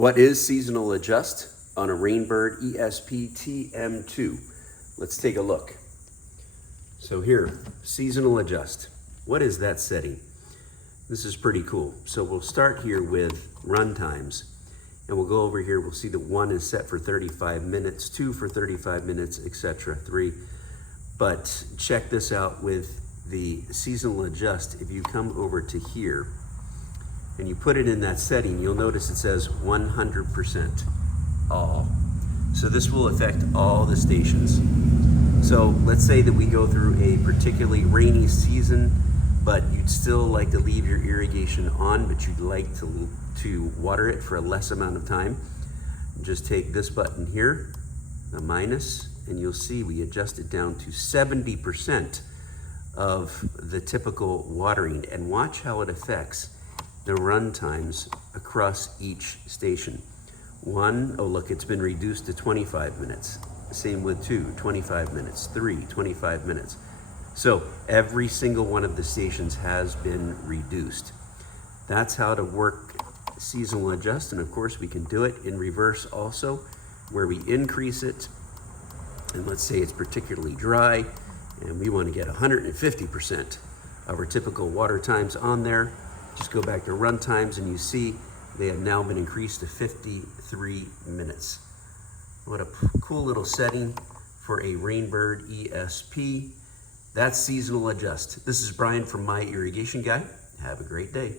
What is seasonal adjust on a Rainbird ESP-TM2? Let's take a look. So here, seasonal adjust. What is that setting? This is pretty cool. So we'll start here with run times, and we'll go over here. We'll see that 1 is set for 35 minutes, 2 for 35 minutes, etc. 3. But check this out with the seasonal adjust. If you come over to here and you put it in that setting, you'll notice it says 100% all. So this will affect all the stations. So let's say that we go through a particularly rainy season, but you'd still like to leave your irrigation on, but you'd like to water it for a less amount of time. Just take this button here, the minus, and you'll see we adjust it down to 70% of the typical watering, and watch how it affects the run times across each station. 1, oh look, it's been reduced to 25 minutes. Same with 2, 25 minutes. 3, 25 minutes. So every single one of the stations has been reduced. That's how to work seasonal adjust, and of course we can do it in reverse also, where we increase it, and let's say it's particularly dry, and we want to get 150% of our typical water times on there. Just go back to run times and you see they have now been increased to 53 minutes. What a cool little setting for a Rainbird ESP. That's seasonal adjust. This is Brian from My Irrigation Guy. Have a great day.